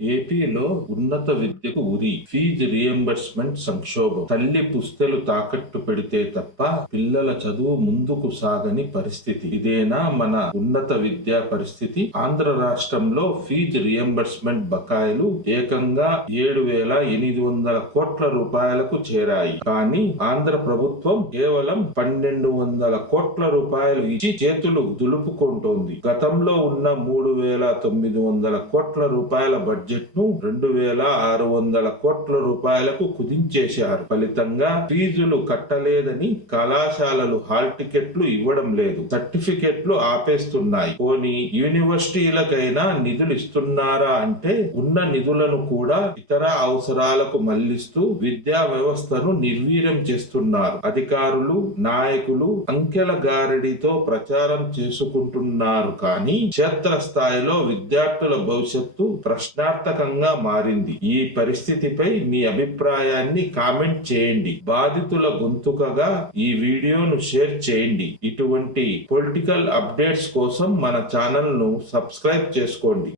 ఏపీలో ఉన్నత విద్యకు ఉరి, ఫీజు రియంబర్స్మెంట్ సంక్షోభం. తల్లి పుస్తెలు తాకట్టు పెడితే తప్ప పిల్లల చదువు ముందుకు సాగని పరిస్థితి. ఇదేనా మన ఉన్నత విద్యా పరిస్థితి? ఆంధ్ర రాష్ట్రంలో ఫీజు రియంబర్స్మెంట్ బకాయిలు ఏకంగా 7,800 కోట్ల రూపాయలకు చేరాయి. కానీ ఆంధ్ర ప్రభుత్వం కేవలం 1,200 కోట్ల రూపాయలు ఇచ్చి చేతులు దులుపుకుంటోంది. గతంలో ఉన్న 3,900 కోట్ల రూపాయల బడ్జెట్ ను 2,600 కోట్ల రూపాయలకు కుదించేశారు. ఫలితంగా ఫీజులు కట్టలేదని కళాశాలలు హాల్ టికెట్లు ఇవ్వడం లేదు, సర్టిఫికెట్లు ఆపేస్తున్నాయి. పోనీ యూనివర్సిటీలకైనా నిధులు ఇస్తున్నారా అంటే ఉన్న నిధులను కూడా ఇతర అవసరాలకు మళ్లిస్తూ విద్యా వ్యవస్థను నిర్వీర్యం చేస్తున్నారు. అధికారులు, నాయకులు అంకెల గారడితో ప్రచారం చేసుకుంటున్నారు, కానీ క్షేత్రస్థాయిలో విద్యార్థుల భవిష్యత్తు ప్రశ్నార్థకంగా మారింది. ఈ పరిస్థితిపై మీ అభిప్రాయాన్ని కామెంట్ చేయండి. బాధితుల గొంతుకగా ఈ వీడియోను షేర్ చేయండి. ఇటువంటి పొలిటికల్ అప్డేట్స్ కోసం మన ఛానల్ ను సబ్స్క్రైబ్ చేసుకోండి.